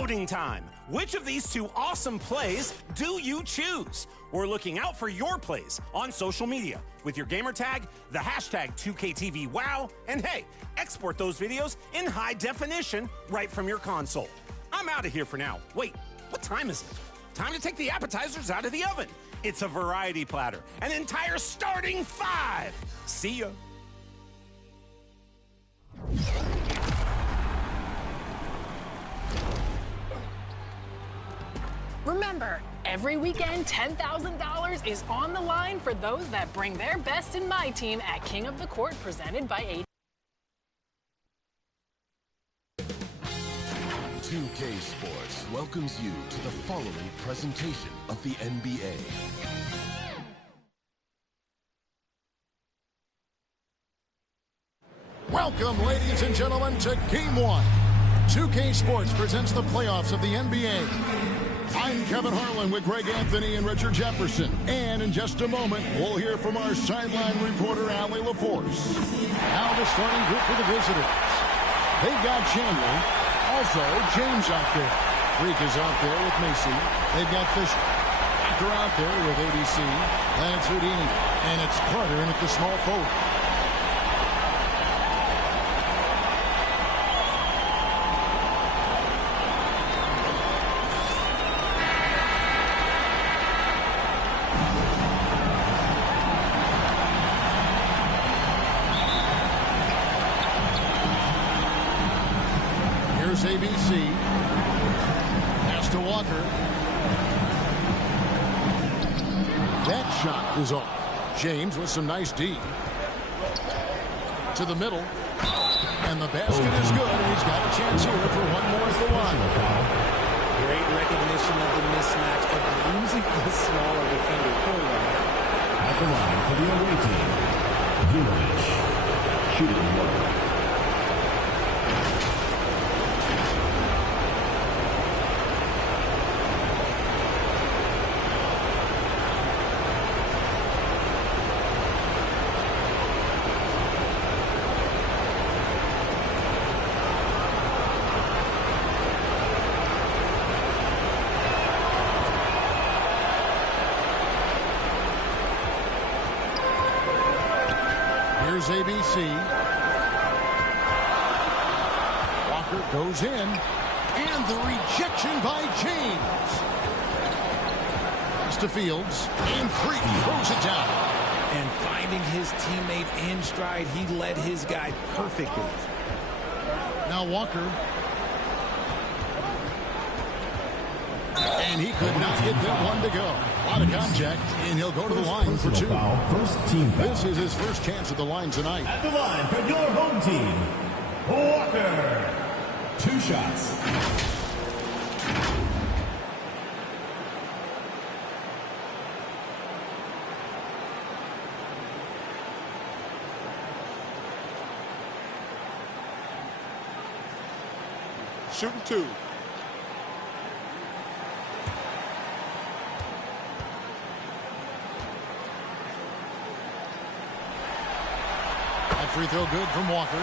voting time. Which of these two awesome plays do you choose? We're looking out for your plays on social media with your gamer tag, the hashtag 2KTVWow, and hey, export those videos in high definition right from your console. I'm out of here for now. Wait, what time is it? Time to take the appetizers out of the oven. It's a variety platter, an entire starting 5. See ya. Remember, every weekend, $10,000 is on the line for those that bring their best in my team at King of the Court, presented by 2K Sports welcomes you to the following presentation of the NBA. Welcome, ladies and gentlemen, to Game 1. 2K Sports presents the playoffs of the NBA. I'm Kevin Harlan with Greg Anthony and Richard Jefferson. And in just a moment, we'll hear from our sideline reporter, Allie LaForce. Now the starting group for the visitors. They've got Chandler, also James out there. Greek is out there with Macy. They've got Fisher. Walker out there with ABC. That's Houdini. And it's Carter in at the small forward. ABC. Pass to Walker. That shot is off. James with some nice D. To the middle. And the basket is good. And he's got a chance here for one more at the line. Great recognition of the mismatch, but using the smaller defender forward. At the line for the away team, Vujovic, shooting one. Here's ABC. Walker goes in. And the rejection by James. Pass to Fields. And Freak throws it down. And finding his teammate in stride, he led his guy perfectly. Now Walker. And he could not get that one to go. A lot of contact, and he'll go to the line for 2. First team foul. This is his first chance at the line tonight. At the line for your home team, Walker. 2 shots. Shooting 2. Free throw good from Walker.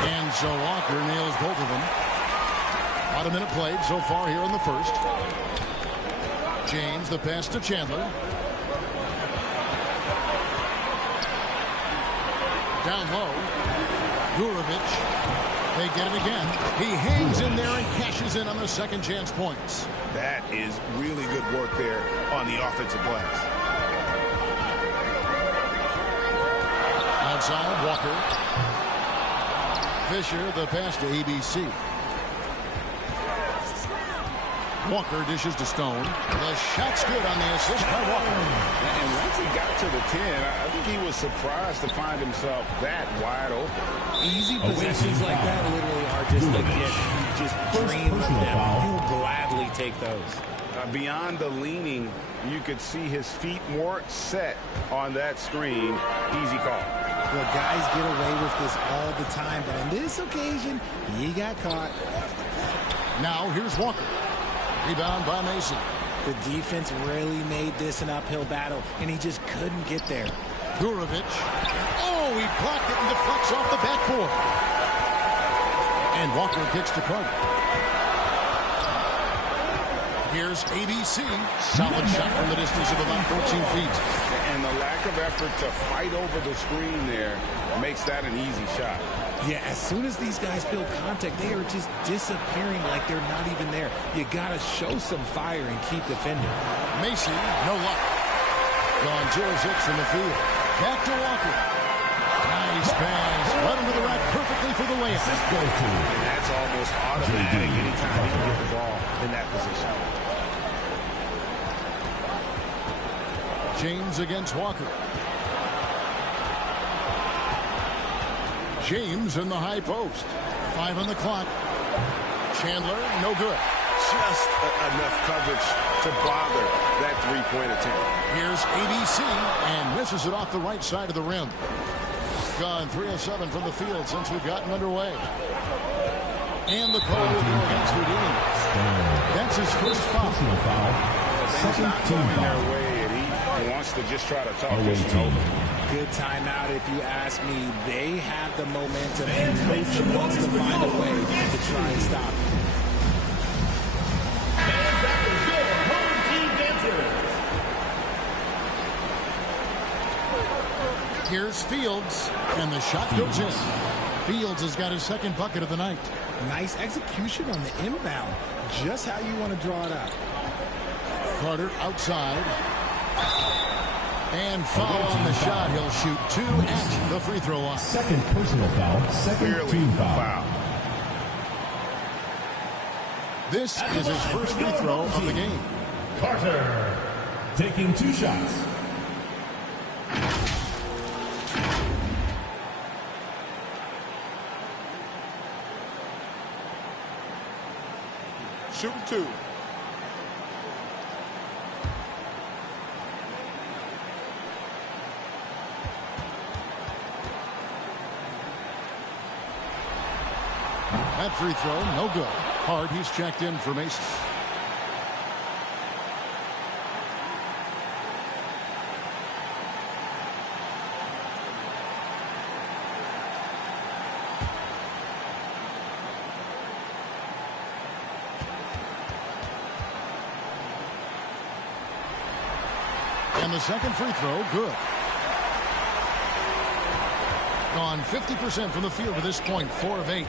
And so Walker nails both of them. About a minute played so far here in the first. James, the pass to Chandler. Down low. Vujovic. They get it again. He hangs in there and cashes in on the second chance points. That is really good work there on the offensive glass. Outside, Walker. Fisher, the pass to ABC. Walker dishes to Stone. The shot's good on the assist by Walker. And once he got to the 10, I think he was surprised to find himself that wide open. Easy possessions like that literally are just a gift. You just dream of them. You'll gladly take those. Beyond the leaning, you could see his feet more set on that screen. Easy call. Look, guys get away with this all the time, but on this occasion, he got caught. Now here's Walker. Rebound by Mason. The defense really made this an uphill battle, and he just couldn't get there. Gurovic. Oh, he blocked it and deflects off the backboard. And Walker gets to cover. Here's ABC. Solid shot from the distance of about 14 feet. And the lack of effort to fight over the screen there makes that an easy shot. Yeah, as soon as these guys feel contact, they are just disappearing like they're not even there. You got to show some fire and keep defending. Mason, no luck. Gone 2 of 6 from the field. Back to Walker. Nice pass. Right into the rack perfectly for the layup. And that's almost automatic anytime you can get the ball in that position. James against Walker. James in the high post. 5 on the clock. Chandler, no good. Just enough coverage to bother that three-point attempt. Here's ABC and misses it off the right side of the rim. Gone 3 of 7 from the field since we've gotten underway. And the call will go against Houdini. That's his first foul. Things not going their way, and he wants to just try to talk this one over. Good timeout if you ask me. They have the momentum, and coach wants to find a way to try and stop it. Here's Fields, and the shot goes in. Fields has got his second bucket of the night. Nice execution on the inbound. Just how you want to draw it out. Carter outside. And foul on the shot. He'll shoot 2 at the free throw line. Second personal foul. Second team foul. This is his first free throw of the game. Carter taking 2 shots. Shooting 2. That free throw, no good. Hard, he's checked in for Mason. And the second free throw, good. Gone 50% from the field to this point, 4 of 8.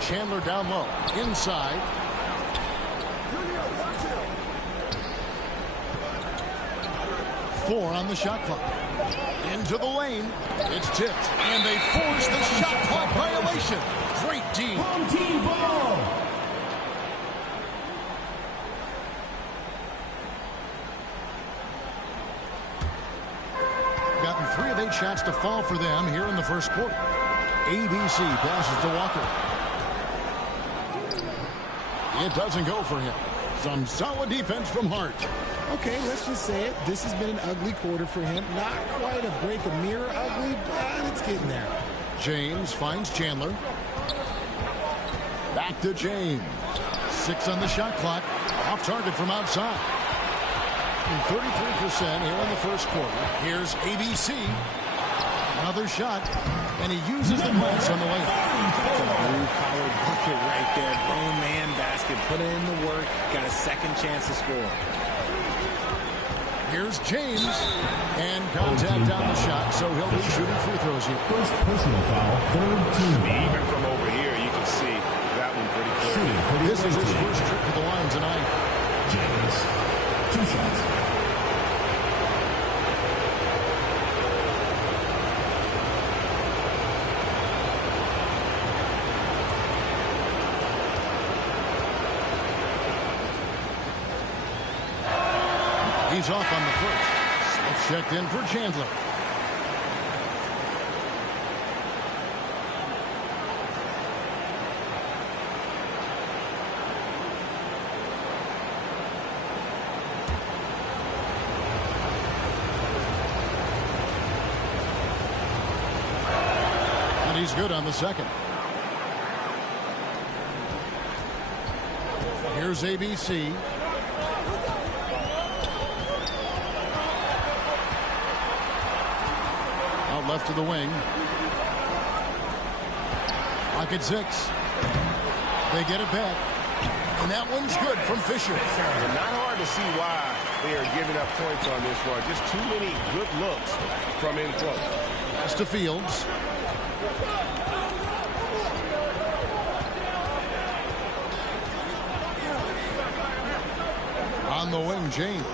Chandler down low, inside. Four on the shot clock. Into the lane. It's tipped, and they force the shot clock violation. Great D. Home team ball. Gotten 3 of 8 shots to fall for them here in the first quarter. ABC passes to Walker. It doesn't go for him. Some solid defense from Hart. Okay, let's just say it. This has been an ugly quarter for him. Not quite a break a mirror ugly, but it's getting there. James finds Chandler. Back to James. 6 on the shot clock. Off target from outside. 33% here in the first quarter. Here's ABC. Another shot. And he uses the glass on the way. That's a blue-collar bucket right there. Grown man basket. Put in the work. Got a second chance to score. Here's James. And contact on the shot, so he'll be shooting free throws here. First personal foul. Third team foul. Even from over here, you can see that one pretty clear. This is his first trip to the line tonight. James. 2 shots. He's off on the first. Smith checked in for Chandler. And he's good on the second. Here's ABC. Out left to the wing. Pocket 6. They get it back. And that one's good from Fisher. Not hard to see why they are giving up points on this run. Just too many good looks from in close. Pass to Fields. On the wing, James.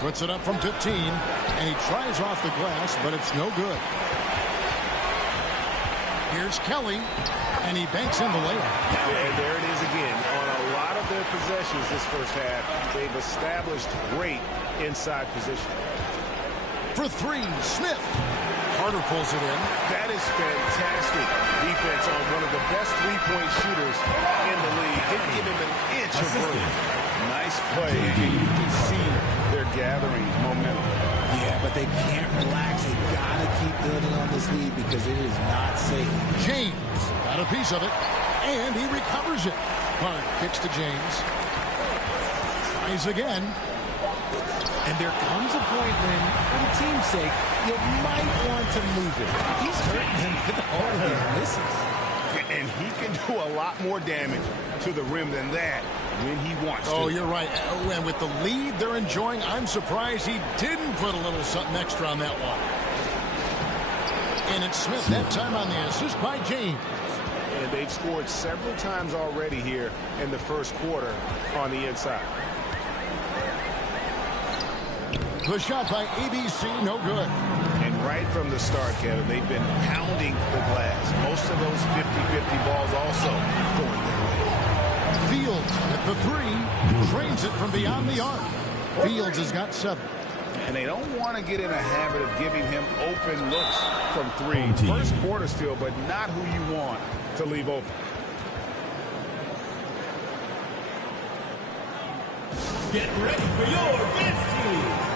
Puts it up from 15. And he tries off the glass, but it's no good. Here's Kelly. And he banks in the layup. And there it is again. On a lot of their possessions this first half, they've established great inside position. For three, Smith. Carter pulls it in. That is fantastic defense on one of the best three-point shooters in the league. Didn't give him an inch of room. Nice play. And you can see they're gathering momentum. Yeah, but they can't relax. They got to keep building on this lead because it is not safe. James got a piece of it, and he recovers it. Hart kicks to James. Tries again. And there comes a point when, for the team's sake, you might want to move it. He's hurting him with all of these misses. And he can do a lot more damage to the rim than that when he wants to. Oh, you're right. And with the lead they're enjoying, I'm surprised he didn't put a little something extra on that one. And it's Smith that time on the assist by James. And they've scored several times already here in the first quarter on the inside. The shot by ABC, no good. And right from the start, Kevin, they've been pounding the glass. Most of those 50-50 balls also going their way. Fields at the three, drains it from beyond the arc. Fields has got 7. And they don't want to get in a habit of giving him open looks from three. First quarter still, but not who you want to leave open. Get ready for your dance team.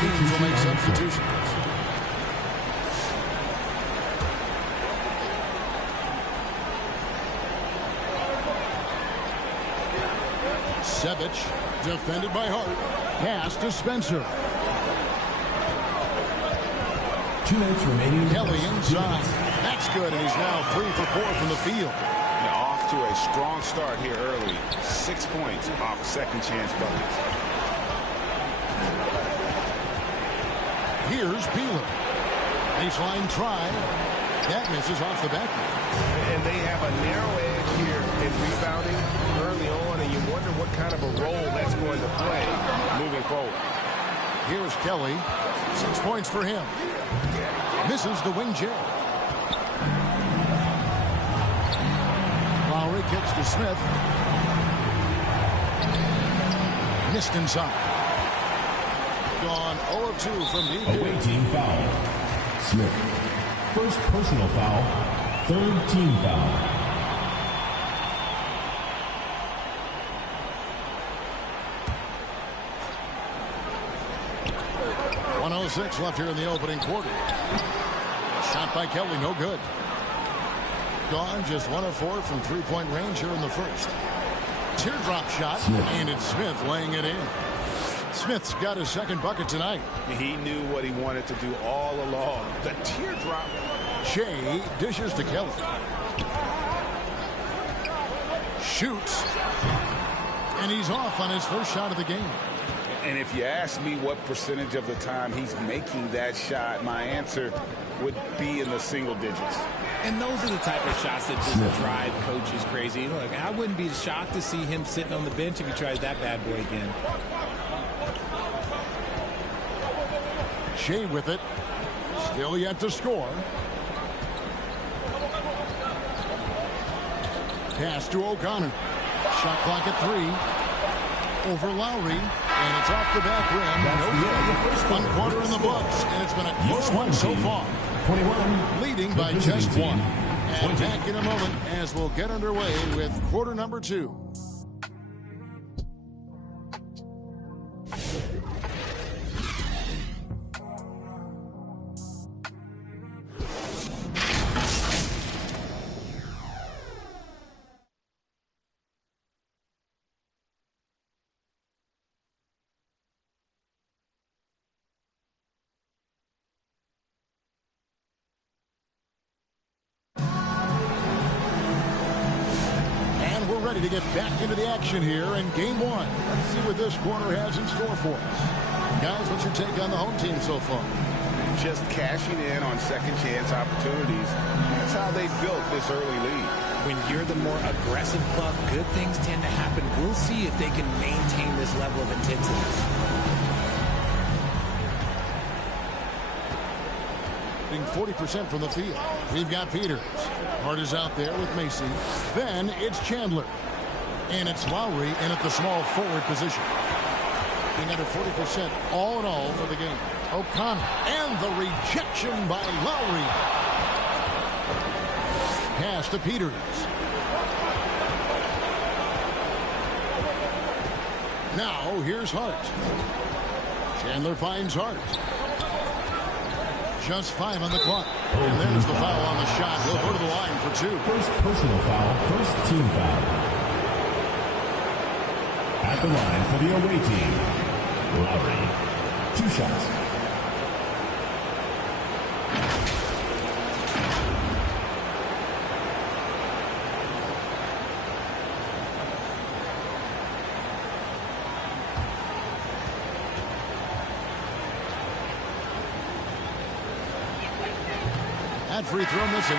Teams will make substitutions. Sevic, defended by Hart. Pass to Spencer. 2 minutes remaining. Kelly inside. That's good, and he's now 3 for 4 from the field. Off to a strong start here early. 6 points off second chance buckets. Here's Peeler. Baseline try. That misses off the back. And they have a narrow edge here in rebounding early on, and you wonder what kind of a role that's going to play moving forward. Here's Kelly. 6 points for him. Misses the wing J. Lowry kicks to Smith. Missed inside. Gone 0 of 2 from deep. Awaiting foul. Smith. First personal foul. Third team foul. .106 left here in the opening quarter. Shot by Kelly, no good. Gone just 1 of 4 from three-point range here in the first. Teardrop shot, and it's Smith laying it in. Smith's got his second bucket tonight. He knew what he wanted to do all along. The teardrop. Shea dishes to Kelly. shoots. And he's off on his first shot of the game. And if you ask me what percentage of the time he's making that shot, my answer would be in the single digits. And those are the type of shots that just drive coaches crazy. Look, I wouldn't be shocked to see him sitting on the bench if he tries that bad boy again. Shea with it. Still yet to score. Pass to O'Connor. Shot clock at 3. Over Lowry. And it's off the back rim. One quarter in the books. And it's been a close one so far. 21. Leading by just 1. And back in a moment as we'll get underway with quarter number 2. Ready to get back into the action here in game 1. Let's see what this quarter has in store for us. Guys, what's your take on the home team so far? Just cashing in on second chance opportunities. That's how they built this early lead. When you're the more aggressive club, good things tend to happen. We'll see if they can maintain this level of intensity. 40% from the field. We've got Peters. Hart is out there with Macy. Then it's Chandler. And it's Lowry in at the small forward position. Being under 40% all in all for the game. O'Connor. And the rejection by Lowry. Pass to Peters. Now here's Hart. Chandler finds Hart. Just 5 on the clock. And there's the foul on the shot. He'll go to the line for 2. First personal foul, first team foul. At the line for the away team, Lowry. 2 shots. That free throw missing.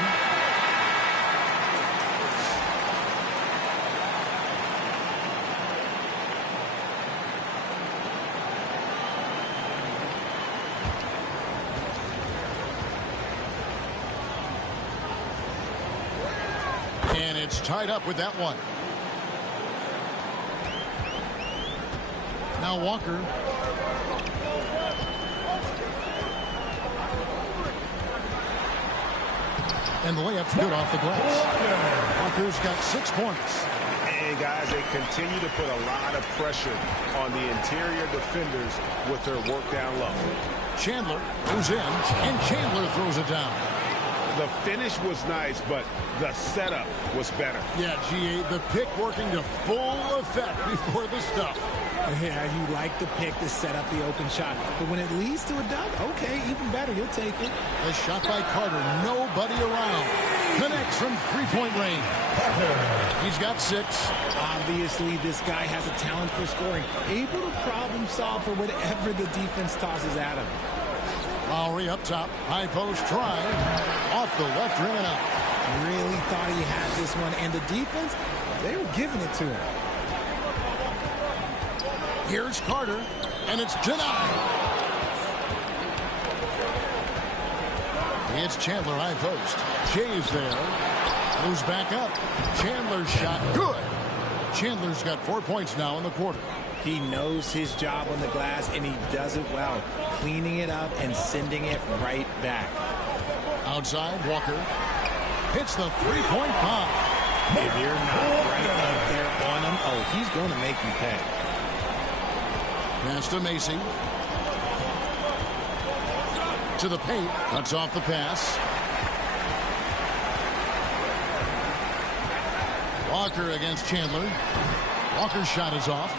And it's tied up with that one. Now Walker. And the layup's good off the glass. Walker's got 6 points. And guys, they continue to put a lot of pressure on the interior defenders with their work down low. Chandler goes in, and Chandler throws it down. The finish was nice, but the setup was better. Yeah, G.A., the pick working to full effect before the stuff. Yeah, you like the pick to set up the open shot. But when it leads to a dunk, okay, even better. You'll take it. The shot by Carter. Nobody around. Connects from three-point range. He's got 6. Obviously, this guy has a talent for scoring. Able to problem solve for whatever the defense tosses at him. Lowry up top. High post try. Off the left rim and out. Really thought he had this one. And the defense, they were giving it to him. Here's Carter, and it's denied. It's Chandler high post. Jay's there. Moves back up. Chandler's shot good. Chandler's got 4 points now in the quarter. He knows his job on the glass, and he does it well. Cleaning it up and sending it right back. Outside, Walker hits the three-point bomb. If you're not right up there on him, oh, he's going to make you pay. Pass to Macy. To the paint. Cuts off the pass. Walker against Chandler. Walker's shot is off.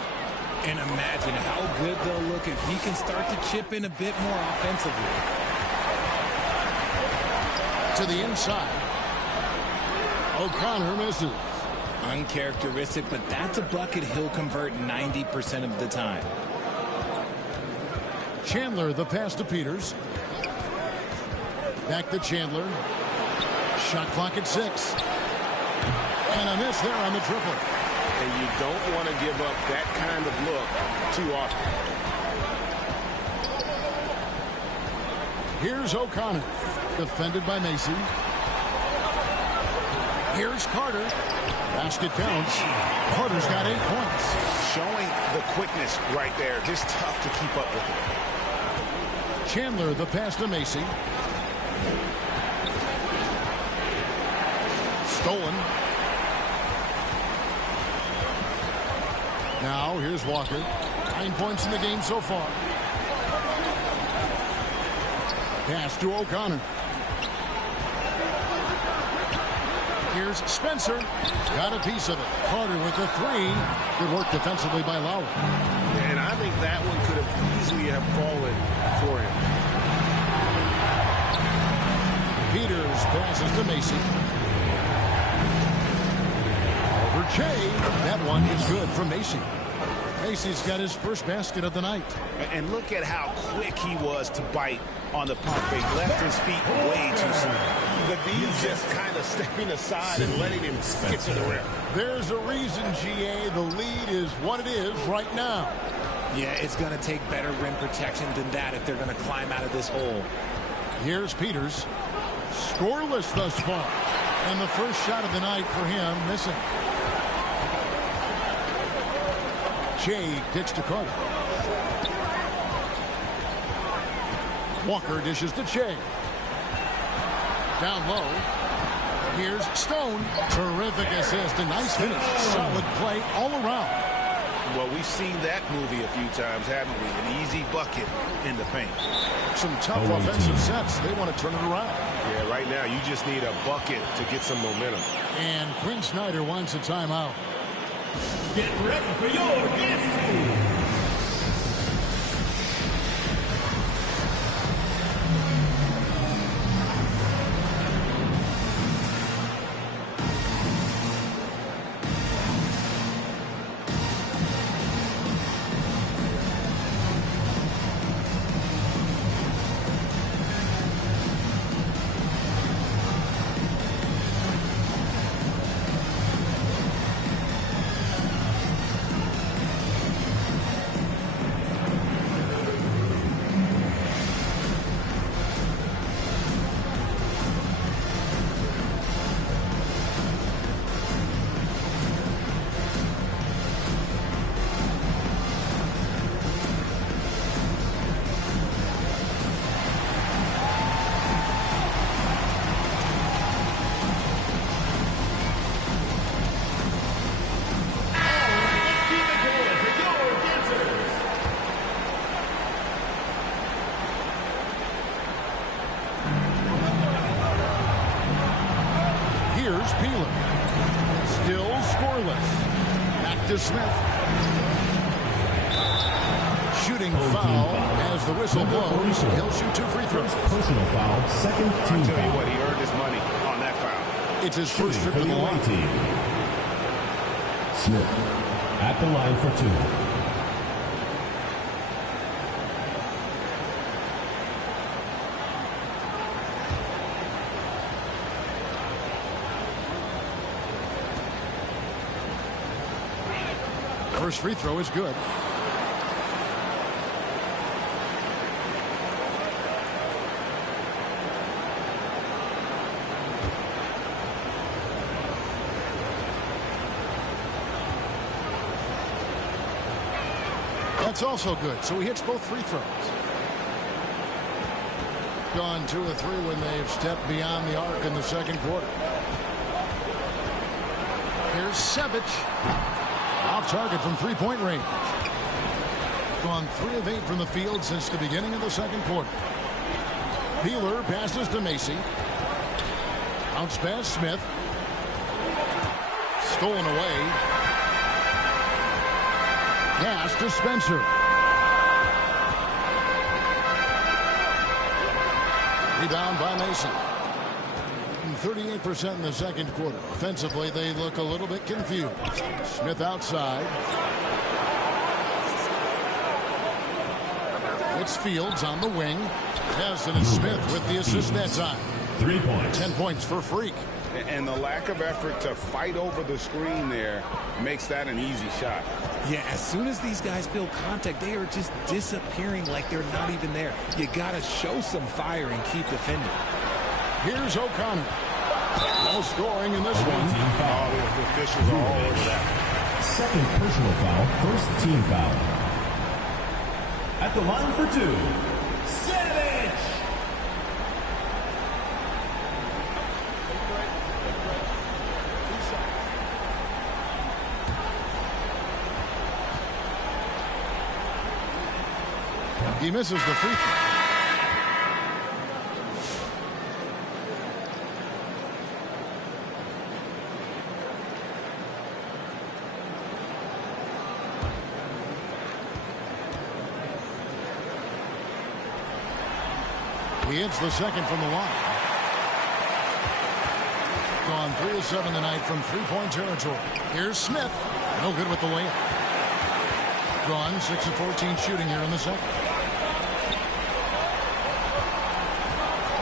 And imagine how good they'll look if he can start to chip in a bit more offensively. To the inside. O'Connor misses. Uncharacteristic, but that's a bucket he'll convert 90% of the time. Chandler, the pass to Peters. Back to Chandler. Shot clock at 6. And a miss there on the triple. And you don't want to give up that kind of look too often. Here's O'Connor, defended by Macy. Here's Carter. Basket counts. Carter's got 8 points. Showing the quickness right there. Just tough to keep up with it. Chandler, the pass to Macy. Stolen. Now, here's Walker. 9 points in the game so far. Pass to O'Connor. Here's Spencer. Got a piece of it. Carter with the 3. Good work defensively by Lowry. And I think that one could have easily have fallen for him. Peters passes to Macy. Over Jay. That one is good from Macy. Macy's got his first basket of the night. And look at how quick he was to bite on the pump fake. Left his feet way too soon. The D just kind of stepping aside and letting him get to the rim. There's a reason, GA, the lead is what it is right now. Yeah, it's going to take better rim protection than that if they're going to climb out of this hole. Here's Peters. Scoreless thus far. And the first shot of the night for him missing. Jay kicks to Carter. Walker dishes to Jay. Down low. Here's Stone. Terrific assist. A nice finish. Solid play all around. Well, we've seen that movie a few times, haven't we? An easy bucket in the paint. Some tough offensive sets. They want to turn it around. Yeah, right now you just need a bucket to get some momentum. And Quinn Snyder wants a timeout. Get ready for your dance team. Smith. Shooting foul as the whistle blows. He'll shoot 2 free throws. Personal foul, second team I'll tell foul. you what, he earned his money on that foul. It's his first trip for to the the away line. team. Smith at the line for 2. First free throw is good. That's also good. So he hits both free throws. Gone 2 of 3 when they've stepped beyond the arc in the second quarter. Here's Sevic. Off target from 3-point range. Gone 3 of 8 from the field since the beginning of the second quarter. Peeler passes to Macy. Bounce pass Smith. Stolen away. Pass to Spencer. Rebound by Mason. 38% in the second quarter. Offensively, they look a little bit confused. Smith outside. It's Fields on the wing. Yes, and it's Smith with the assist that time. 3 points. 10 points for Freak. And the lack of effort to fight over the screen there makes that an easy shot. Yeah, as soon as these guys feel contact, they are just disappearing like they're not even there. You got to show some fire and keep defending. Here's O'Connor. No scoring in this one. Oh, the officials are all over that. Second personal foul, first team foul. At the line for 2, Savage! He misses the free throw. He hits the second from the line. Gone 3 of 7 tonight from three-point territory. Here's Smith. No good with the layup. Gone 6 of 14 shooting here in the second.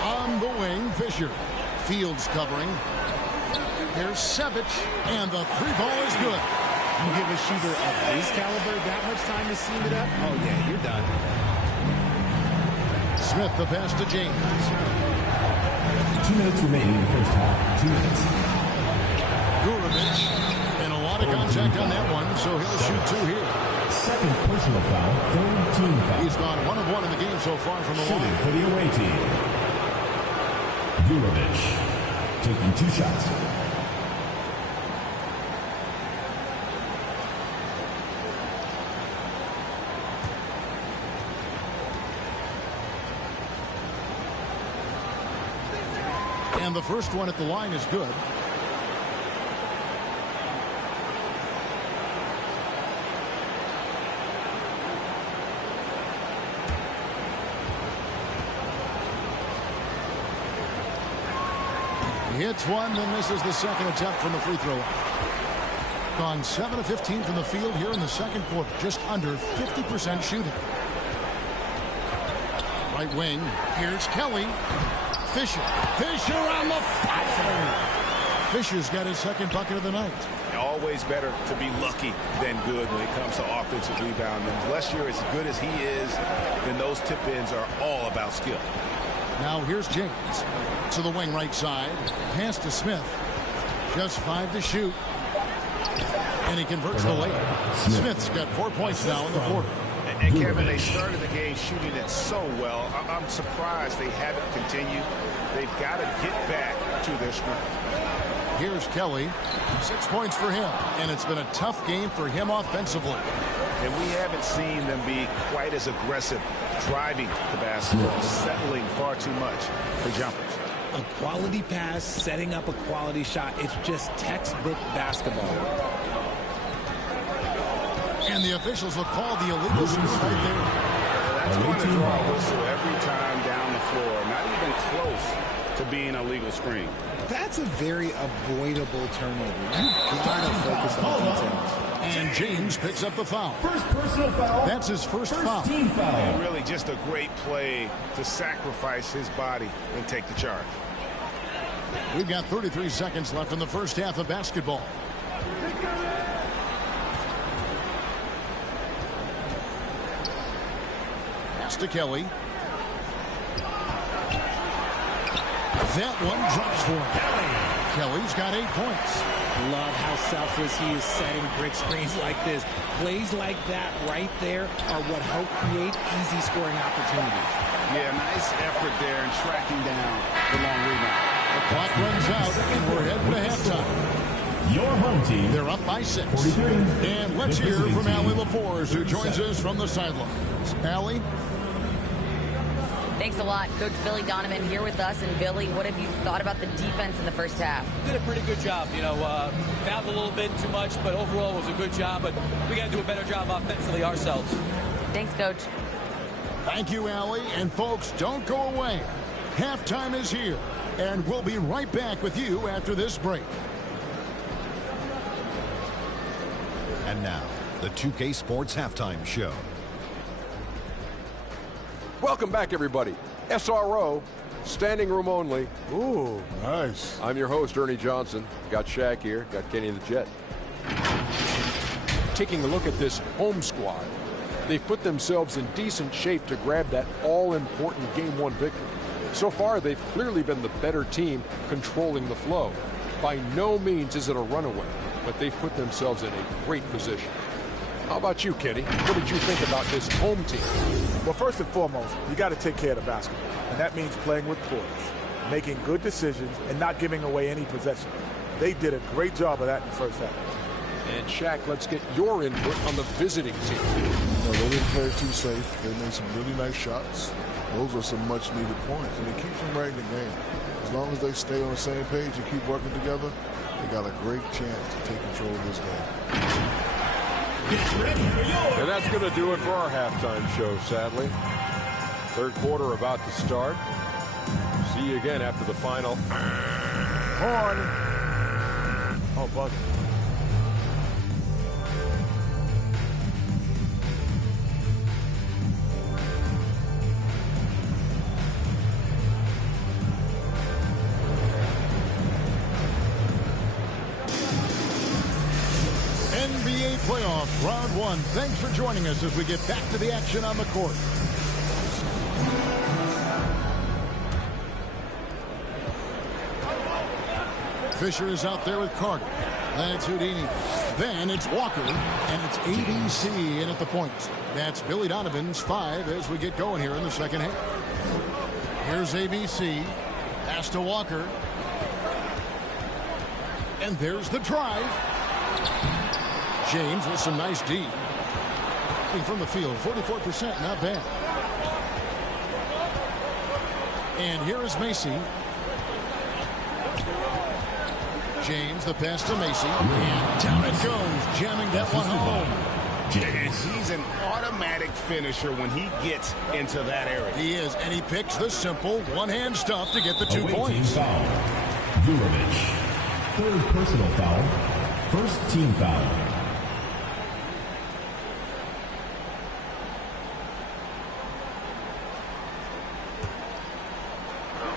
On the wing, Fisher. Fields covering. Here's Savage, and the three ball is good. You give a shooter of his caliber that much time to seam it up? Oh, yeah, you're done. Smith, the pass to James. 2 minutes remaining in the first half. 2 minutes. Gurovich, and a lot of contact on that one, so he'll shoot 2 here. Second personal foul, third team foul. He's gone 1 of 1 in the game so far from the Shooting line. for the away team. Gurovich taking 2 shots. And the first one at the line is good. He hits one, then misses the second attempt from the free throw line. Gone 7 of 15 from the field here in the second quarter. Just under 50% shooting. Right wing. Here's Kelly. Fisher. Fisher on the fire. Fisher's got his second bucket of the night. Always better to be lucky than good when it comes to offensive rebounding. Unless you're as good as he is, then those tip-ins are all about skill. Now here's James. To the wing right side. Pass to Smith. Just 5 to shoot. And he converts the layup. Smith's got 4 points now in the quarter. And Kevin, they started the game shooting it so well. I'm surprised they haven't continued. They've got to get back to their strength. Here's Kelly. 6 points for him. And it's been a tough game for him offensively. And we haven't seen them be quite as aggressive driving the basketball, settling far too much for jumpers. A quality pass, setting up a quality shot. It's just textbook basketball. And the officials will call the illegal screen right there. That's going to draw a whistle every time down the floor. Not even close to being a legal screen. That's a very avoidable turnover. You got to focus on details. And James picks up the foul. First personal foul. That's his first foul. Team foul. And really just a great play to sacrifice his body and take the charge. We've got 33 seconds left in the first half of basketball. Pass to Kelly. That one drops for him. Kelly's got 8 points. Love how selfless he is setting brick screens like this. Plays like that right there are what help create easy scoring opportunities. Yeah, nice effort there in tracking down the long rebound. The clock runs out, and we're heading to halftime. Your home team. They're up by 6. 43. And let's hear from Allie LaForge, who joins us from the sidelines. Allie? Thanks a lot. Coach Billy Donovan here with us. And Billy, what have you thought about the defense in the first half? Did a pretty good job. You know, fouled a little bit too much, but overall it was a good job. But we got to do a better job offensively ourselves. Thanks, Coach. Thank you, Allie. And folks, don't go away. Halftime is here. And we'll be right back with you after this break. And now, the 2K Sports Halftime Show. Welcome back, everybody. SRO, standing room only. Ooh, nice. I'm your host, Ernie Johnson. Got Shaq here, got Kenny the Jet. Taking a look at this home squad, they've put themselves in decent shape to grab that all-important Game 1 victory. So far, they've clearly been the better team controlling the flow. By no means is it a runaway, but they've put themselves in a great position. How about you, Kenny? What did you think about this home team? Well, first and foremost, you got to take care of the basketball, and that means playing with poise, making good decisions, and not giving away any possession. They did a great job of that in the first half. And Shaq, let's get your input on the visiting team. No, they didn't play it too safe. They made some really nice shots. Those are some much-needed points, and it keeps them right in the game. As long as they stay on the same page and keep working together, they got a great chance to take control of this game. And that's going to do it for our halftime show, sadly. Third quarter about to start. See you again after the final. Horn. Oh, bug. NBA playoff round 1. Thanks for joining us as we get back to the action on the court. Fisher is out there with Carter. That's Houdini. Then it's Walker, and it's ABC in at the point. That's Billy Donovan's 5 as we get going here in the second half. Here's ABC. Pass to Walker. And there's the drive. James with some nice D. From the field, 44%, not bad. And here is Macy. James, the pass to Macy. And down it goes, jamming that one home. And he's an automatic finisher when he gets into that area. He is, and he picks the simple one-hand stuff to get the 2 points. Foul. Vurovic. Third personal foul. First team foul.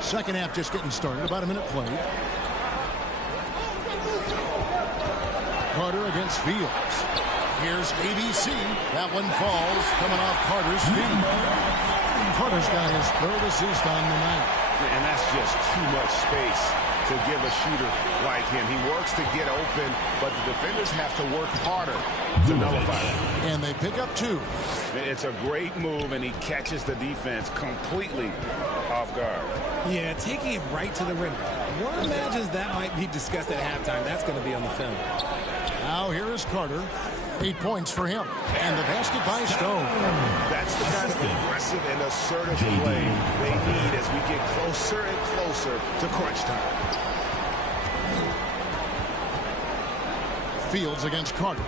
Second half just getting started. About a minute played. Carter against Fields. Here's ABC. That one falls, coming off Carter's feet. Carter's got his 3rd assist on the night. And that's just too much space to give a shooter like him. He works to get open, but the defenders have to work harder to nullify that. And they pick up 2. It's a great move, and he catches the defense completely off guard. Yeah, taking it right to the rim. One imagines that might be discussed at halftime. That's going to be on the film. Now here is Carter. 8 points for him. And the basket by Stone. That's the kind of aggressive and assertive play they need as we get closer and closer to crunch time. Fields against Carter.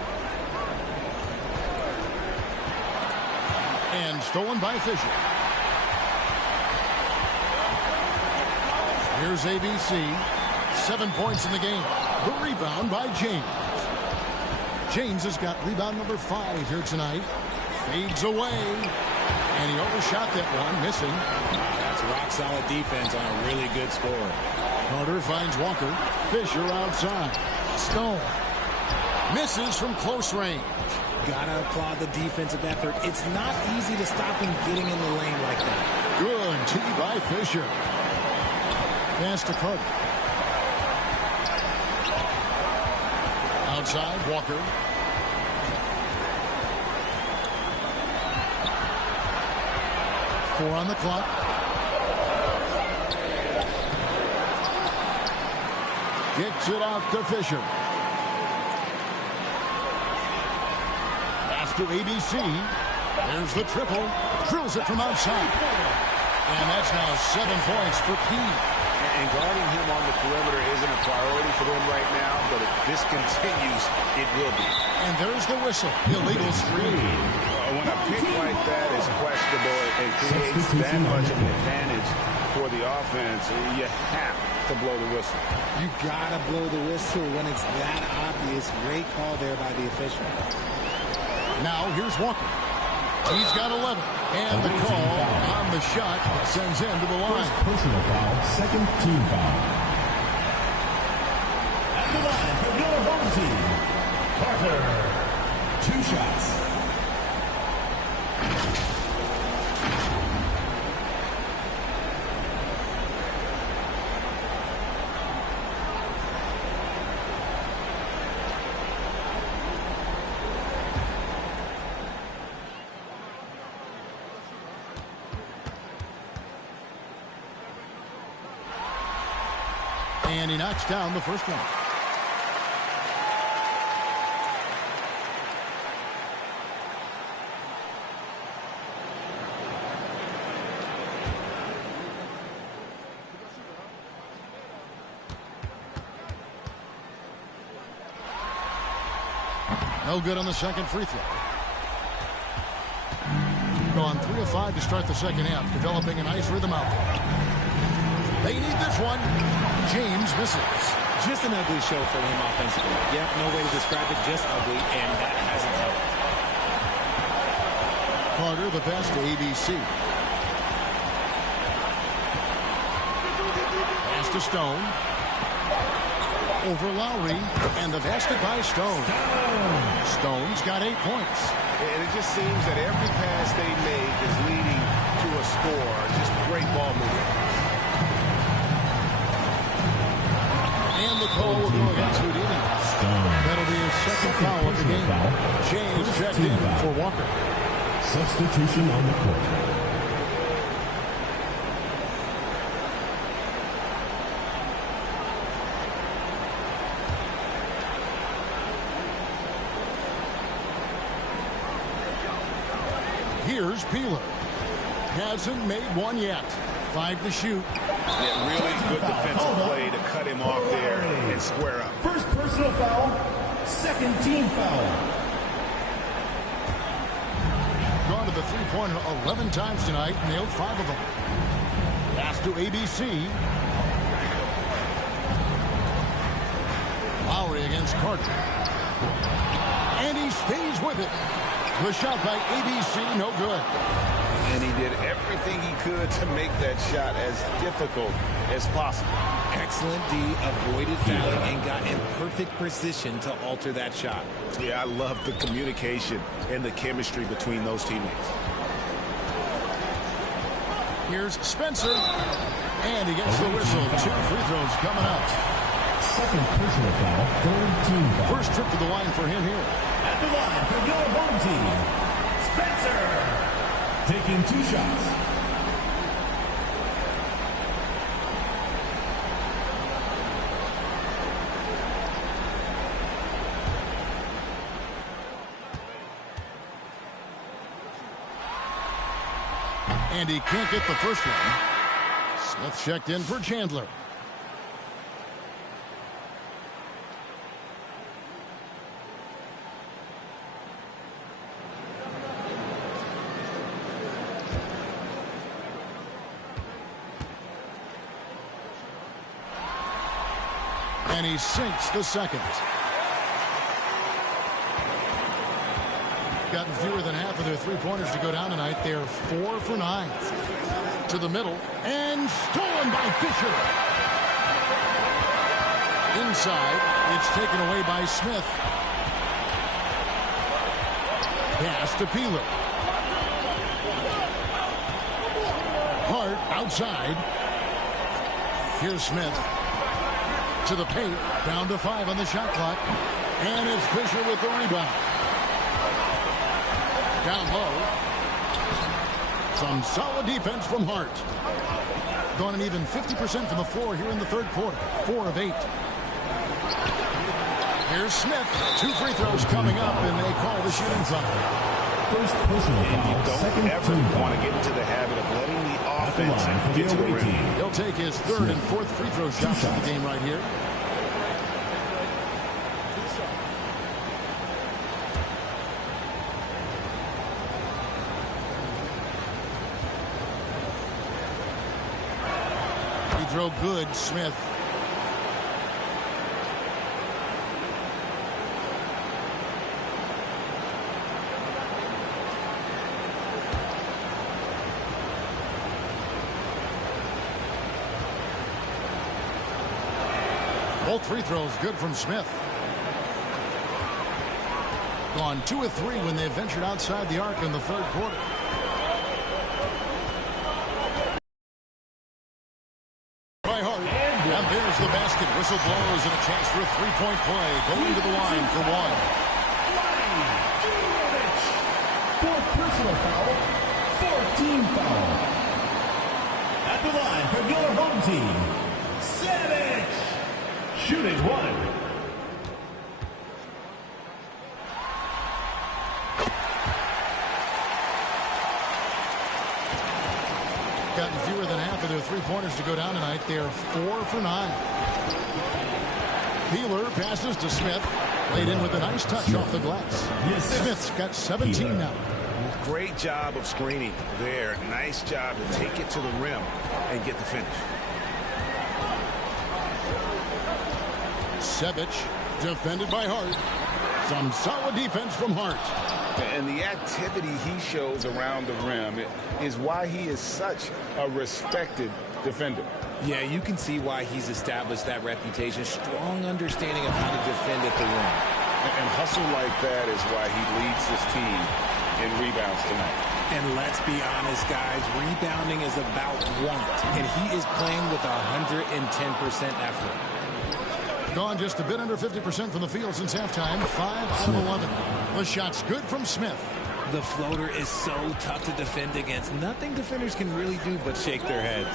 And stolen by Fisher. Here's ABC. 7 points in the game. The rebound by James. James has got rebound number 5 here tonight. Fades away. And he overshot that one, missing. That's rock-solid defense on a really good score. Carter finds Walker. Fisher outside. Stone. Misses from close range. Gotta applaud the defensive effort. It's not easy to stop him getting in the lane like that. Good tee by Fisher. Pass to Carter. Outside, Walker. Four on the clock. Kicks it out to Fisher. Pass to ABC. There's the triple. Drills it from outside. And that's now 7 points for Pete. And guarding him on the perimeter isn't a priority for them right now, but if this continues, it will be. And there's the whistle. Illegal screen. When a pick like that is questionable, it creates that much of an advantage for the offense, you have to blow the whistle. You got to blow the whistle when it's that obvious. Great call there by the official. Now here's Walker. He's got 11. And the call on the shot sends him to the line. First personal foul, second team foul. At the line for your home team, Carter. 2 shots. And he knocks down the first one. No good on the second free throw. Gone 3 of 5 to start the second half, developing a nice rhythm out there. They need this one. James misses. Just an ugly show for him offensively. Yeah, no way to describe it, just ugly, and that hasn't helped. Carter, the pass to ABC. Pass to Stone. Over Lowry, and the basket by Stone. Stone's got 8 points. And it just seems that every pass they make is leading to a score. Just great ball movement. And the call will go against Houdini. That'll be his second foul of the game. James checked in for Walker. Substitution on the court. Here's Peeler. Hasn't made one yet. 5 to shoot. Yeah, really good defensive play to cut him off there and square up. First personal foul, second team foul. Gone to the three-pointer 11 times tonight, nailed 5 of them. Pass to ABC. Lowry against Carter. And he stays with it. The shot by ABC, no good. And he did everything he could to make that shot as difficult as possible. Excellent D, avoided fouling and got in perfect position to alter that shot. Yeah, I love the communication and the chemistry between those teammates. Here's Spencer. And he gets the whistle. 2 free throws coming up. Second personal foul, third team foul. First trip to the line for him here. At the line for your home team, Spencer. Taking 2 shots. And he can't get the first one. Smith checked in for Chandler. And he sinks the second. Gotten fewer than half of their three-pointers to go down tonight. They're 4 for 9. To the middle. And stolen by Fisher. Inside. It's taken away by Smith. Pass to Peeler. Hart outside. Here's Smith. To the paint. Down to 5 on the shot clock. And it's Fisher with the rebound. Down low. Some solid defense from Hart. Gone an even 50% from the floor here in the third quarter. 4 of 8. Here's Smith. 2 free throws coming up, and they call the shooting foul. First personal foul. You don't second ever want to get into the habit of letting the offense get to the rim. He'll take his third and fourth free throw shots of the game right here. throw good, Smith. Both free throws good from Smith. Gone 2 of 3 when they ventured outside the arc in the third quarter. By Hart. And there's the basket. Whistle blows and a chance for a three-point play. Going to the line for one. Fourth personal foul. 14 foul. At the line for your home team, Savage. Shooting one. Gotten fewer than half of their three-pointers to go down tonight. They are 4 for 9. Peeler passes to Smith. Laid in with a nice touch off the glass. Smith's got 17 now. Great job of screening there. Nice job to take it to the rim and get the finish. Sevic, defended by Hart. Some solid defense from Hart. And the activity he shows around the rim is why he is such a respected defender. Yeah, you can see why he's established that reputation. Strong understanding of how to defend at the rim. And hustle like that is why he leads his team in rebounds tonight. And let's be honest, guys, rebounding is about want. And he is playing with 110% effort. Gone just a bit under 50% from the field since halftime. 5 out of 11. The shot's good from Smith. The floater is so tough to defend against. Nothing defenders can really do but shake their heads.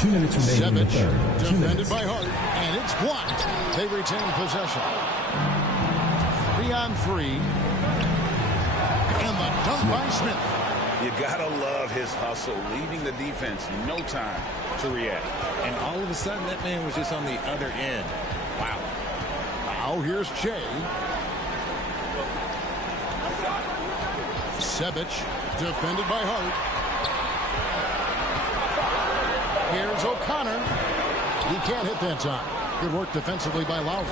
2 minutes remaining in the third. Defended by Hart, and it's blocked. They retain possession. 3 on 3. And the dunk by Smith. You gotta love his hustle, leaving the defense no time to react. And all of a sudden, that man was just on the other end. Wow. Now here's Che. Sevic, defended by Hart. Here's O'Connor. He can't hit that time. Good work defensively by Lowry.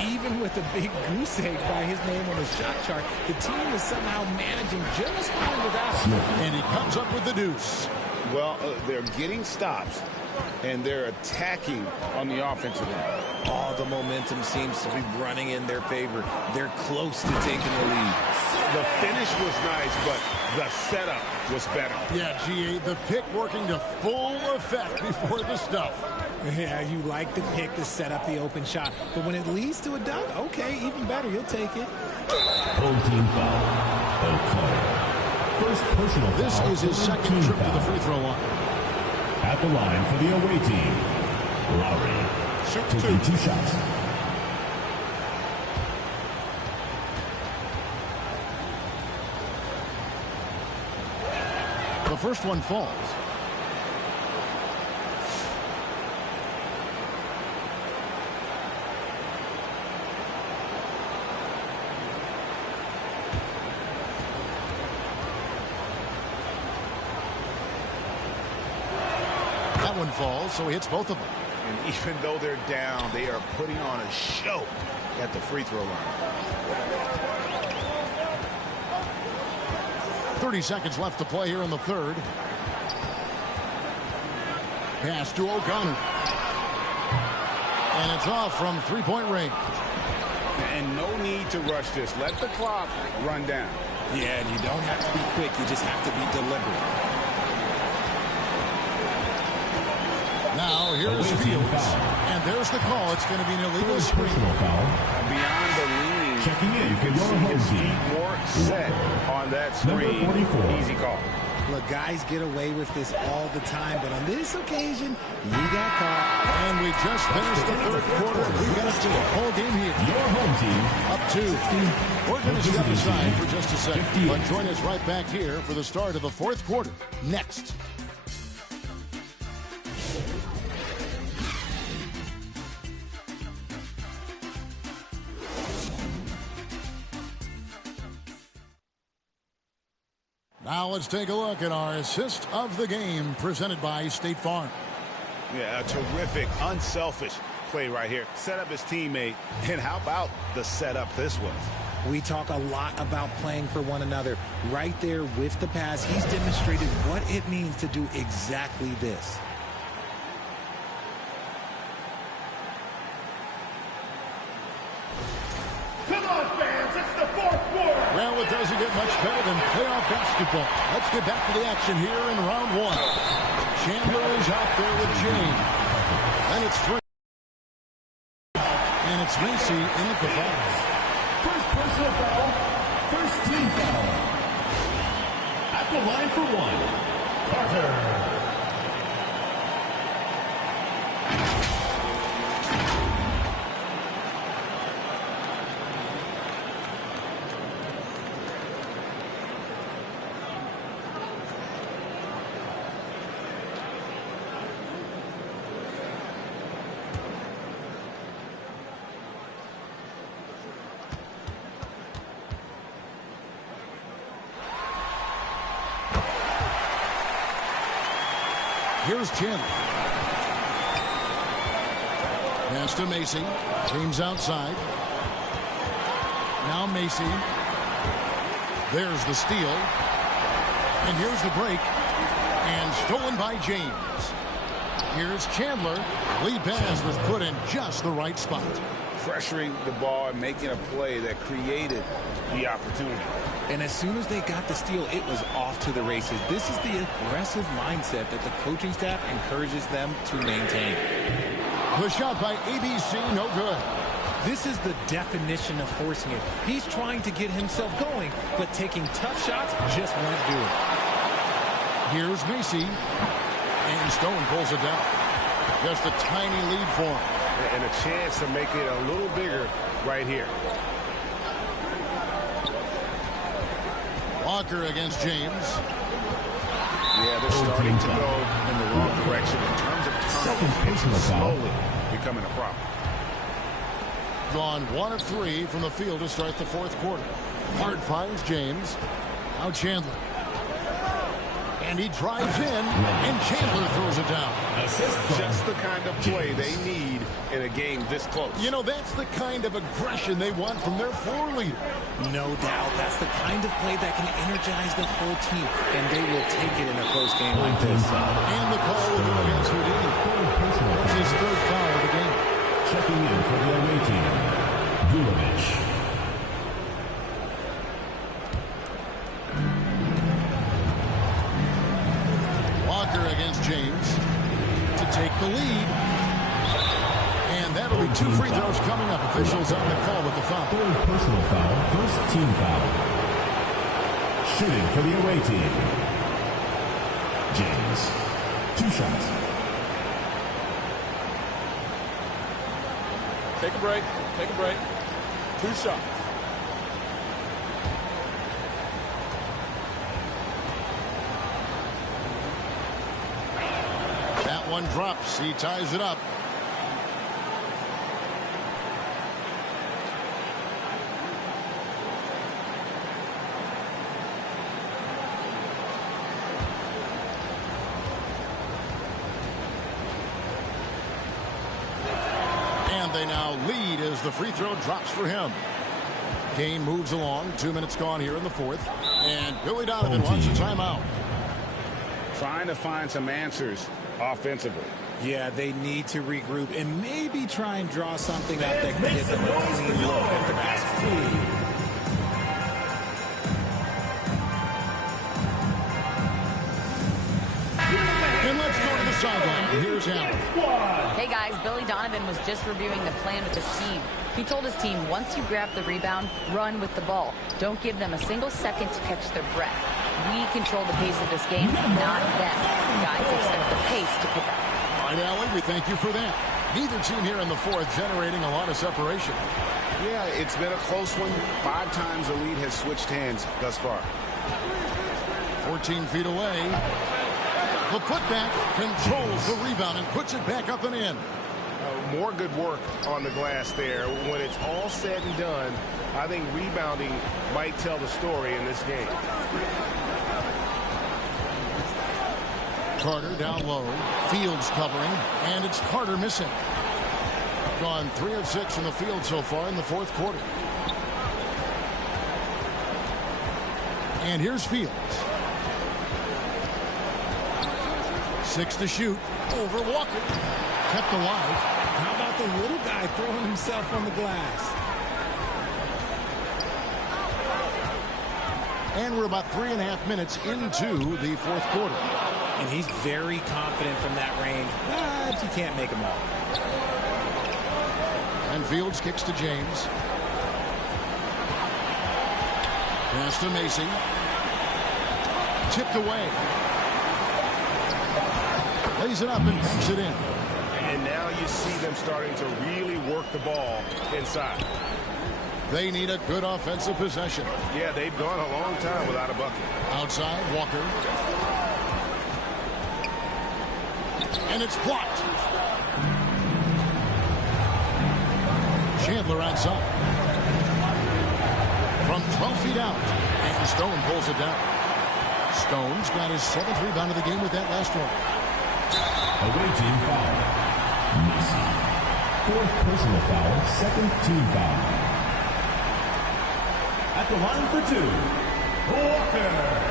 Even with a big goose egg by his name on the shot chart, the team is somehow managing just fine without him. And he comes up with the deuce. Well, they're getting stops, and they're attacking on the offensive end. All the momentum seems to be running in their favor. They're close to taking the lead. The finish was nice, but the setup was better. Yeah, GA, the pick working to full effect before the stuff. Yeah, you like the pick to set up the open shot. But when it leads to a dunk, okay, even better. You'll take it. Home team foul. O'Connor. First personal foul. This is his second trip to the free throw line. At the line for the away team, Lowry. Taking 2 shots. The first one falls. That one falls, so he hits both of them. And even though they're down, they are putting on a show at the free throw line. 30 seconds left to play here in the third. Pass to O'Connor. And it's off from three-point range. And no need to rush this. Let the clock run down. Yeah, and you don't have to be quick. You just have to be deliberate. Now here's Fields. And there's the call. It's going to be an illegal screen. Beyond the leaning, checking in you can see his feet more set on that screen. Easy call. Look, guys get away with this all the time, but on this occasion, you got caught. And we just finished the third quarter. We've got a whole game here. Your home team up 2. We're going to step aside for just a second, but join us right back here for the start of the fourth quarter. Next. Now let's take a look at our assist of the game presented by State Farm. Yeah, a terrific, unselfish play right here. Set up his teammate. And how about the setup this was? We talk a lot about playing for one another. Right there with the pass, he's demonstrated what it means to do exactly this. Come on, fans, it's the fourth quarter. Well, it doesn't get much better than playoff basketball. Let's get back to the action here in round one. Chandler is out there with James. And it's three. And it's Macy in at the foul. First personal foul, first team foul. At the line for one, Carter. Here's Chandler. Pass to Macy. James outside. Now Macy. There's the steal. And here's the break. And stolen by James. Here's Chandler. Lee pass was put in just the right spot. Pressuring the ball and making a play that created the opportunity. And as soon as they got the steal, it was off to the races. This is the aggressive mindset that the coaching staff encourages them to maintain. The shot by ABC, no good. This is the definition of forcing it. He's trying to get himself going, but taking tough shots just won't do it. Here's Macy. And Stone pulls it down. Just a tiny lead for him. And a chance to make it a little bigger right here. Walker against James. Yeah, they're starting to go in the wrong direction in terms of turnovers. It's slowly becoming a problem. Gone 1 of 3 from the field to start the fourth quarter. Hart finds James. Now Chandler. And he drives in, and Chandler throws it down. Just the kind of play they need in a game this close. You know, that's the kind of aggression they want from their floor leader. No doubt. That's the kind of play that can energize the whole team, and they will take it in a close game like this. And the call will go against Houdini. That's his third foul of the game. Checking in for the away team, Gulovich. Against James to take the lead. And that'll be 2 free throws coming up. Officials on the call with the foul. Third personal foul, first team foul. Shooting for the away team, James. 2 shots. Take a break. Take a break. 2 shots. One drops. He ties it up. And they now lead as the free throw drops for him. Game moves along. 2 minutes gone here in the fourth. And Billy Donovan wants a timeout. Trying to find some answers offensively. Yeah, they need to regroup and maybe try and draw something up that can get them a clean look at the basket. And let's go to the sideline. Here's Allen. Hey guys, Billy Donovan was just reviewing the plan with his team. He told his team, once you grab the rebound, run with the ball. Don't give them a single second to catch their breath. We control the pace of this game, not them. Guys, expect the pace to pick up. All right, Allen, we thank you for that. Neither team here in the fourth generating a lot of separation. Yeah, it's been a close one. 5 times the lead has switched hands thus far. 14 feet away. The putback controls the rebound and puts it back up and in. More good work on the glass there. When it's all said and done, I think rebounding might tell the story in this game. Carter down low. Fields covering, and it's Carter missing. Gone 3 of 6 from the field so far in the fourth quarter. And here's Fields. 6 to shoot. Over Walker. Kept alive. How about the little guy throwing himself on the glass? And we're about 3.5 minutes into the fourth quarter. And he's very confident from that range, but you can't make him all. And Fields kicks to James. Pass to Macy. Tipped away. Lays it up and banks it in. And now you see them starting to really work the ball inside. They need a good offensive possession. Yeah, they've gone a long time without a bucket. Outside, Walker. And it's blocked. Chandler outside. From 12 feet out. And Stone pulls it down. Stone's got his 7th rebound of the game with that last one. Away team foul. Macy. 4th personal foul, 2nd team foul. At the line for 2, Walker.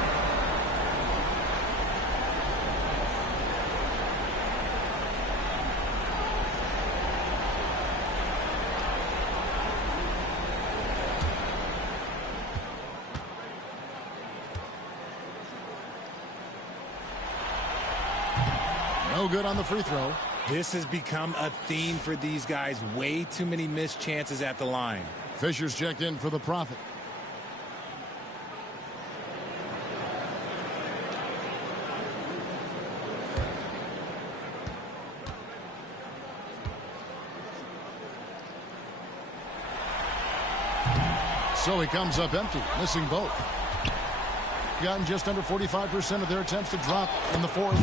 No good on the free throw. This has become a theme for these guys. Way too many missed chances at the line. Fisher's checked in for the Prophet. So he comes up empty, missing both. Gotten just under 45% of their attempts to drop in the fourth,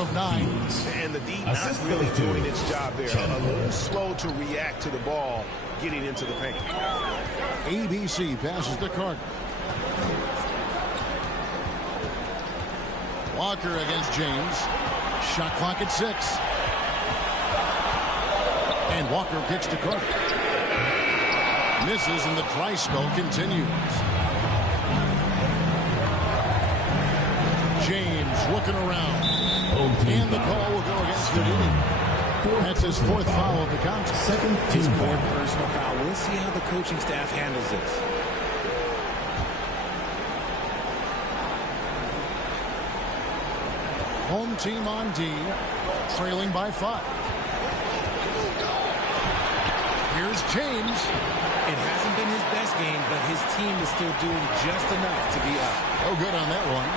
of 9. And the D not really doing its job there. A little slow to react to the ball getting into the paint. ABC passes to Carter. Walker against James. Shot clock at 6. And Walker kicks to Carter. Misses, and the dry spell continues. James looking around. And the call will go against Vanderbilt. That's his 4th foul of the contest. His 4th personal foul. We'll see how the coaching staff handles this. Home team on D, trailing by 5. Here's James. It hasn't been his best game, but his team is still doing just enough to be up. No good on that one.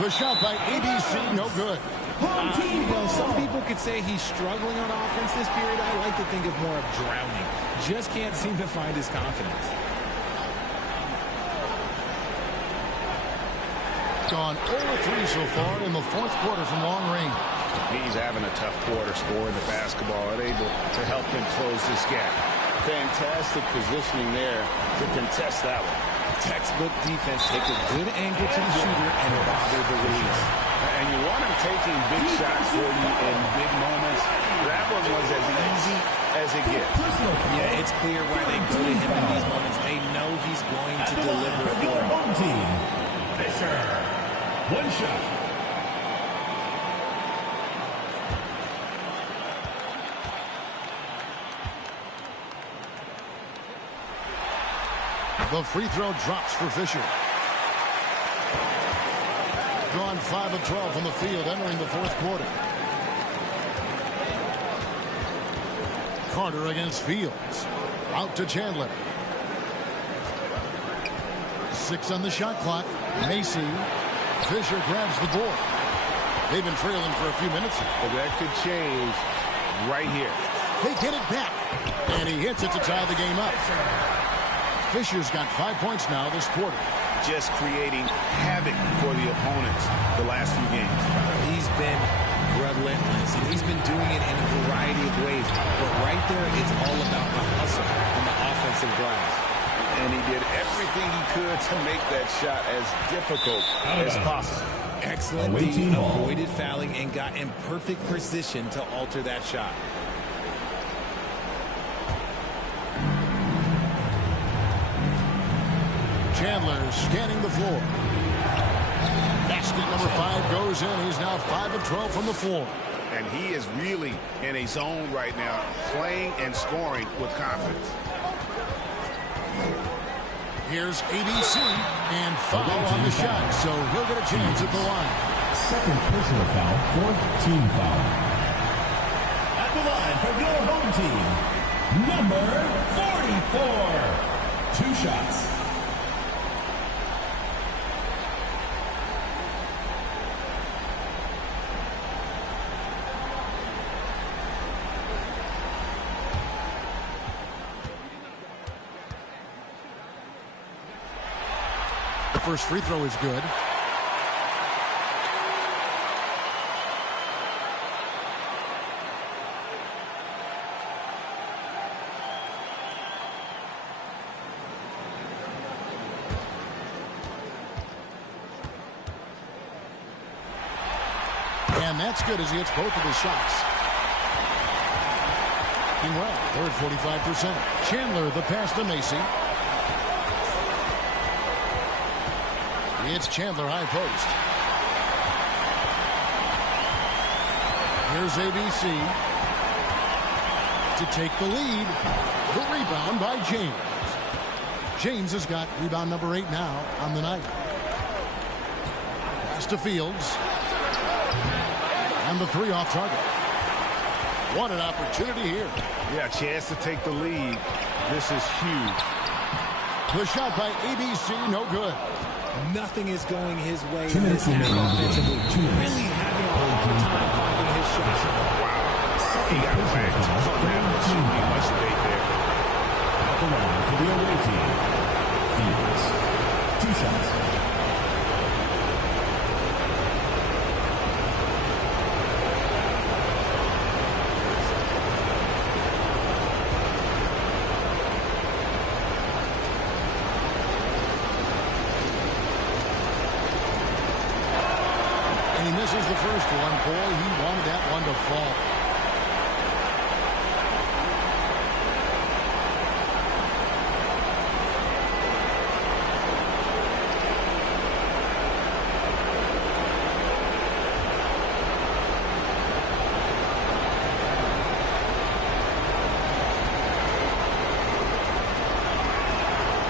The shot by ABC, no good. Well, some people could say he's struggling on offense this period. I like to think of more of drowning. Just can't seem to find his confidence. Gone 0-3 so far in the fourth quarter from long range. He's having a tough quarter scoring the basketball and able to help him close this gap. Fantastic positioning there to contest that one. Textbook defense. Take a good angle to the shooter and bother the release. And you want him taking big shots for you in big moments. That one was as easy as it gets. Yeah, it's clear why they go to him in these moments. They know he's going to deliver for them. Home team. Fisher. 1 shot. The free throw drops for Fisher. Gone 5 of 12 from the field entering the fourth quarter. Carter against Fields. Out to Chandler. 6 on the shot clock. Macy. Fisher grabs the board. They've been trailing for a few minutes. But that could change right here. They get it back. And he hits it to tie the game up. Fisher's got 5 points now this quarter. Just creating havoc for the opponents the last few games. He's been relentless, and he's been doing it in a variety of ways. But right there, it's all about the hustle and the offensive glass. And And he did everything he could to make that shot as difficult as possible. Excellent D, avoided fouling and got in perfect position to alter that shot. Chandler scanning the floor. Basket number 5 goes in. He's now 5 of 12 from the floor. And he is really in a zone right now, playing and scoring with confidence. Here's ABC, and foul on the shot, so he'll get a chance at the line. Second personal foul, 4th team foul. At the line for your home team, number 44. 2 shots. First free throw is good. And that's good as he hits both of his shots. And well, they're at 45%. Chandler, the pass to Macy. It's Chandler high post. Here's ABC to take the lead. The rebound by James. James has got rebound number 8 now on the night. Pass to Fields. And the 3 off target. What an opportunity here. Yeah, chance to take the lead. This is huge. The shot by ABC, no good. Nothing is going his way in this half offensively. Really having a hard time finding his shot. Wow. He got whacked on that one. Shouldn't be much debate there. At the line for the away team, Fields. 2 shots. Misses the first one. Boy, he wanted that one to fall.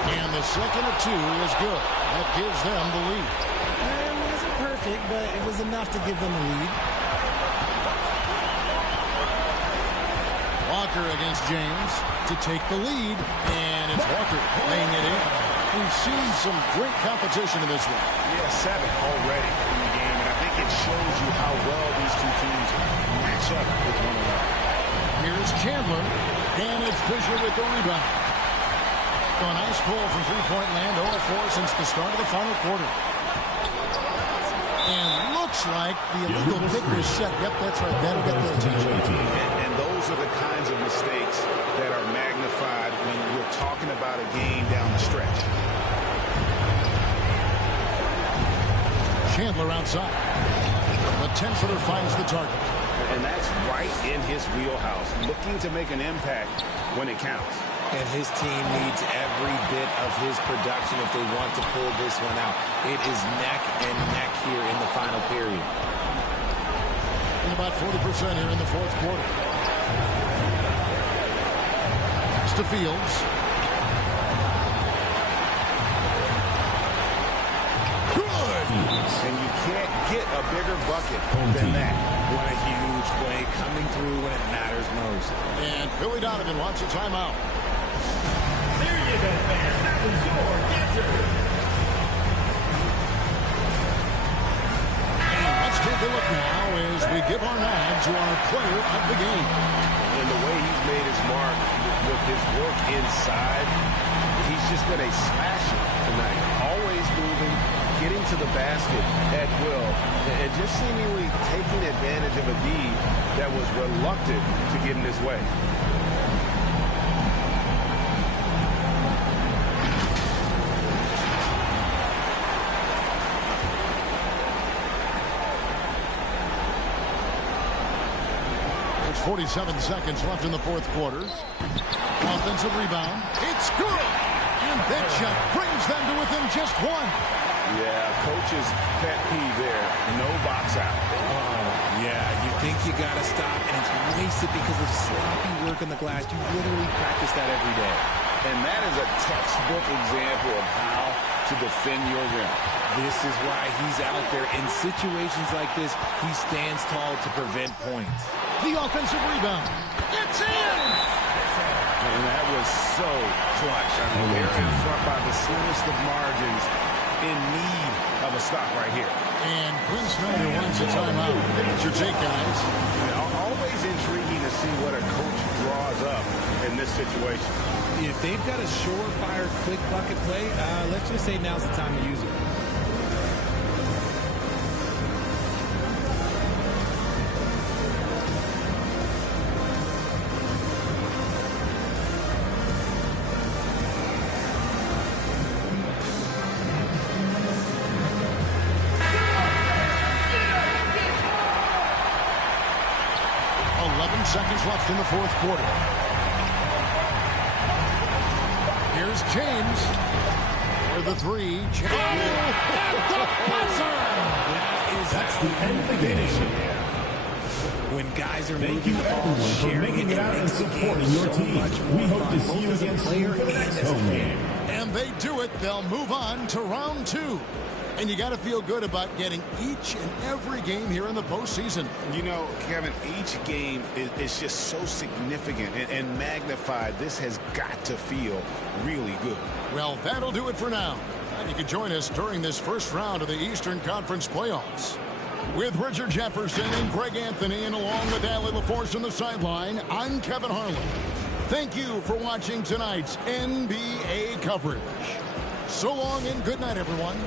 And the second of 2 is good. That gives them the lead. But it was enough to give them a lead. Walker against James to take the lead, and it's Walker laying it in. We've seen some great competition in this one. Yeah, 7 already in the game, and I think it shows you how well these 2 teams match up with one another. Here's Chandler, and it's Fisher with the rebound. So a nice goal from three-point land, 0-4 since the start of the final quarter. And looks like the illegal pick was set. Yep, that's right. That'll get their attention. And those are the kinds of mistakes that are magnified when we're talking about a game down the stretch. Chandler outside. The 10-footer finds the target. And that's right in his wheelhouse, looking to make an impact when it counts. And his team needs every bit of his production if they want to pull this one out. It is neck and neck here in the final period. And about 40% here in the 4th quarter. Pass to Fields. Good! And you can't get a bigger bucket than that. What a huge play coming through when it matters most. And Billy Donovan wants a timeout. There you go, fans. That was your answer. And let's take a look now as we give our nod to our player of the game. And the way he's made his mark with his work inside, he's just been a slasher tonight. Always moving, getting to the basket at will, and just seemingly taking advantage of a D that was reluctant to get in his way. 47 seconds left in the fourth quarter. Offensive rebound. It's good. And that shot brings them to within just one. Yeah, coach's pet peeve there. No box out. Oh, yeah, you think you got to stop, and it's wasted because of sloppy work on the glass. You literally practice that every day. And that is a textbook example of how to defend your rim. This is why he's out there. In situations like this, he stands tall to prevent points. The offensive rebound. It's in! And that was so clutch. I mean, they're in front by the slimmest of margins, in need of a stop right here. And Quinn Snyder wants a timeout. What's your take, guys? Always intriguing to see what a coach draws up in this situation. If they've got a surefire, quick bucket play, let's just say now's the time to use it. Seconds left in the fourth quarter. Here's James for the three. That's the end of the game. When guys are making the ball, sharing it out and supporting your team. We hope to see you against player for the next home game. And they do it. They'll move on to round two. And you got to feel good about getting each and every game here in the postseason. You know, Kevin, each game is just so significant and magnified. This has got to feel really good. Well, that'll do it for now. And you can join us during this first round of the Eastern Conference playoffs. With Richard Jefferson and Greg Anthony, and along with Allie LaForce on the sideline, I'm Kevin Harlan. Thank you for watching tonight's NBA coverage. So long and good night, everyone.